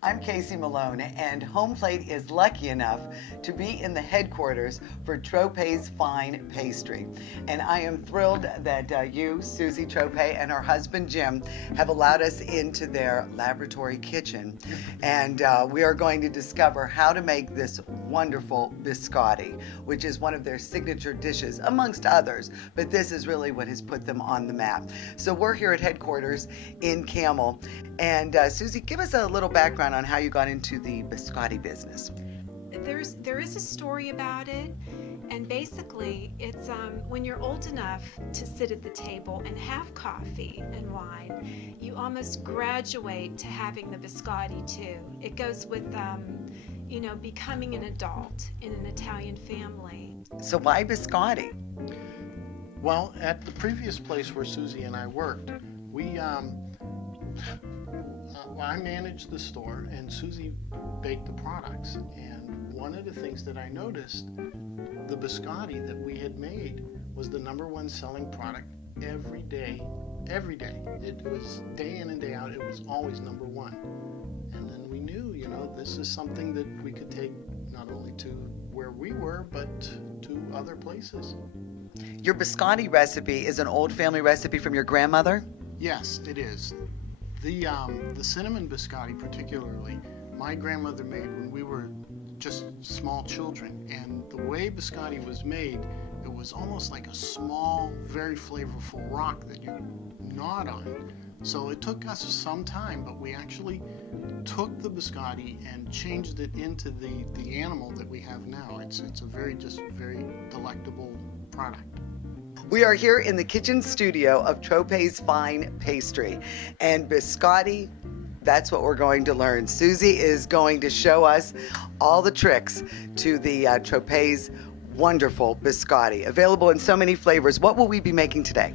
I'm Casey Malone, and Homeplate is lucky enough to be in the headquarters for Tropea's Fine Pastry. And I am thrilled that you, Susie Tropea, and her husband Jim have allowed us into their laboratory kitchen. And we are going to discover how to make this wonderful biscotti, which is one of their signature dishes, amongst others. But this is really what has put them on the map. So we're here at headquarters in Campbell. And Susie, give us a little background on how you got into the biscotti business. There is a story about it, and basically it's when you're old enough to sit at the table and have coffee and wine, you almost graduate to having the biscotti too. It goes with becoming an adult in an Italian family. So why biscotti? Well, at the previous place where Susie and I worked, I managed the store and Susie baked the products. And one of the things that I noticed, the biscotti that we had made was the #1 selling product every day. Every day. It was day in and day out, it was always #1. And then we knew, this is something that we could take not only to where we were, but to other places. Your biscotti recipe is an old family recipe from your grandmother? Yes, it is. The cinnamon biscotti particularly, my grandmother made when we were just small children. And the way biscotti was made, it was almost like a small, very flavorful rock that you gnawed on. So it took us some time, but we actually took the biscotti and changed it into the animal that we have now. It's a very delectable product. We are here in the kitchen studio of Tropea's Fine Pastry, and biscotti, that's what we're going to learn. Susie is going to show us all the tricks to the Tropea's wonderful biscotti, available in so many flavors. What will we be making today?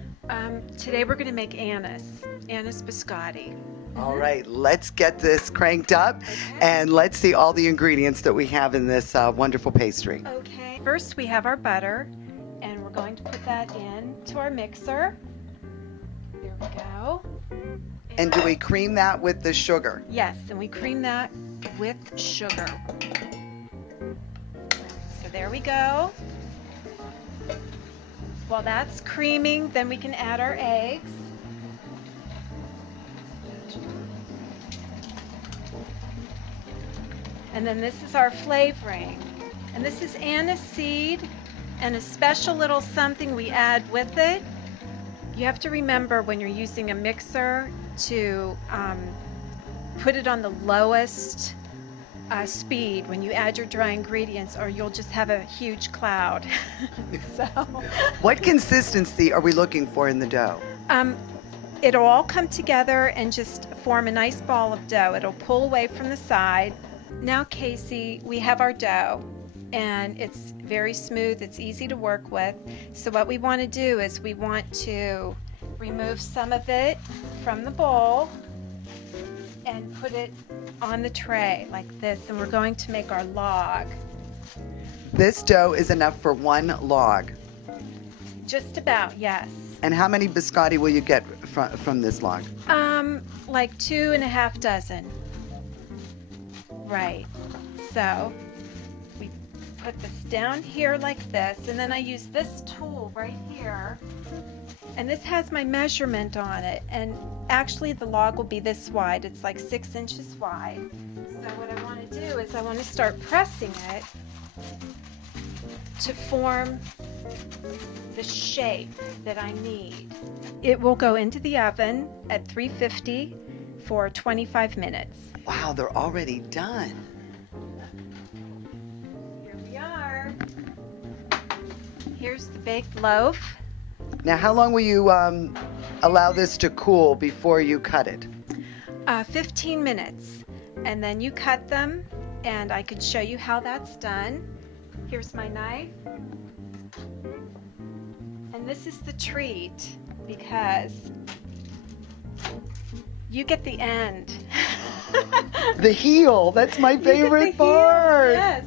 Today we're going to make anise biscotti. All right, let's get this cranked up, and let's see all the ingredients that we have in this wonderful pastry. Okay. First we have our butter, and we're going to put that into our mixer. There we go. And do we cream that with the sugar? Yes, and we cream that with sugar. So there we go. While that's creaming, then we can add our eggs. And then this is our flavoring. And this is anise seed and a special little something we add with it. You have to remember when you're using a mixer to put it on the lowest speed when you add your dry ingredients, or you'll just have a huge cloud. So, what consistency are we looking for in the dough? It'll all come together and just form a nice ball of dough. It'll pull away from the side. Now, Casey, we have our dough, and it's very smooth. It's easy to work with. So what we want to do is we want to remove some of it from the bowl and put it on the tray like this, and we're going to make our log. This dough is enough for one log. Just about, yes. And how many biscotti will you get from this log? Like 2.5 dozen. Right. So we put this down here like this, and then I use this tool right here, and this has my measurement on it, and actually the log will be this wide. It's like 6 inches wide. So what I want to do is I want to start pressing it to form the shape that I need. It will go into the oven at 350 for 25 minutes. Wow, they're already done. Here we are. Here's the baked loaf. Now, how long will you allow this to cool before you cut it? 15 minutes. And then you cut them, and I could show you how that's done. Here's my knife. And this is the treat, because you get the end. The heel, that's my favorite part. Yes.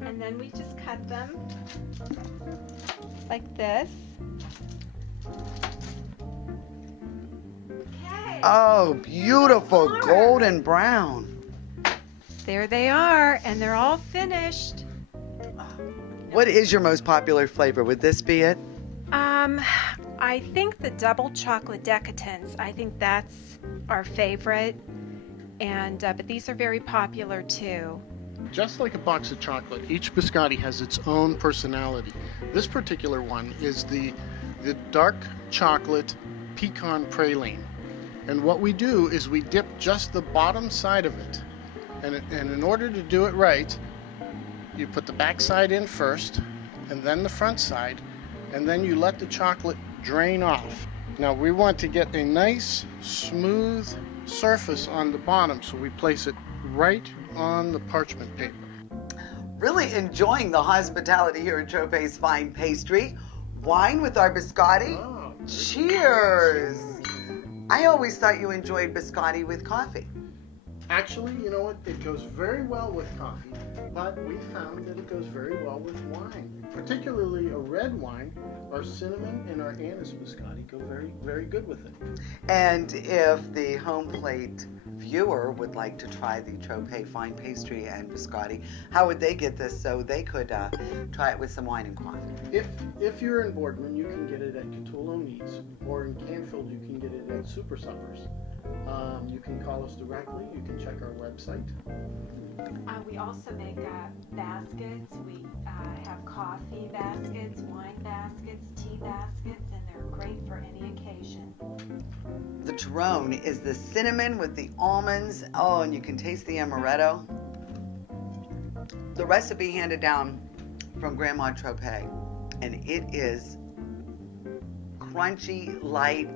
And then we just cut them like this. Okay. Oh, beautiful golden brown. There they are, and they're all finished. What is your most popular flavor? Would this be it? I think the double chocolate decadence. I think that's our favorite, and but these are very popular too. Just like a box of chocolate, each biscotti has its own personality. This particular one is the dark chocolate pecan praline. And what we do is we dip just the bottom side of it. And in order to do it right, you put the back side in first, and then the front side, and then you let the chocolate drain off. Now we want to get a nice, smooth surface on the bottom, so we place it right on the parchment paper. Really enjoying the hospitality here at Tropea's Fine Pastry. Wine with our biscotti. Oh, Cheers! I always thought you enjoyed biscotti with coffee. actually, you know what? It goes very well with coffee, but we found that it goes very well with wine. Particularly a red wine. Our cinnamon and our anise biscotti go very, very good with it. And if the Homeplate viewer would like to try the Tropea Fine Pastry and biscotti, how would they get this so they could try it with some wine and coffee? If you're in Boardman, you can get it at Catulo Meats, or in Canfield, you can get it at Super Suppers. You can call us directly. You can check our website. We also make baskets. We have coffee baskets, wine baskets, tea baskets, and they're great for any occasion. The Tyrone is the cinnamon with the almonds. Oh, and you can taste the amaretto. The recipe handed down from Grandma Tropea, and it is crunchy, light,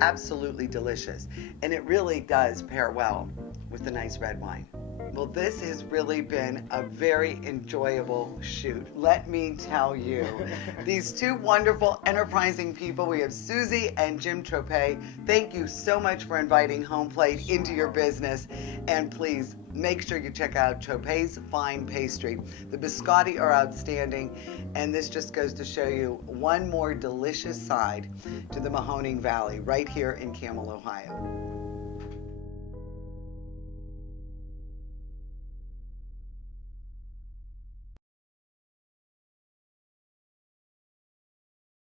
absolutely delicious. And it really does pair well with a nice red wine. Well, this has really been a very enjoyable shoot. Let me tell you, these two wonderful, enterprising people, we have Susie and Jim Tropea. Thank you so much for inviting Homeplate into your business. And please make sure you check out Tropea's Fine Pastry. The biscotti are outstanding, and this just goes to show you one more delicious side to the Mahoning Valley right here in Campbell, Ohio.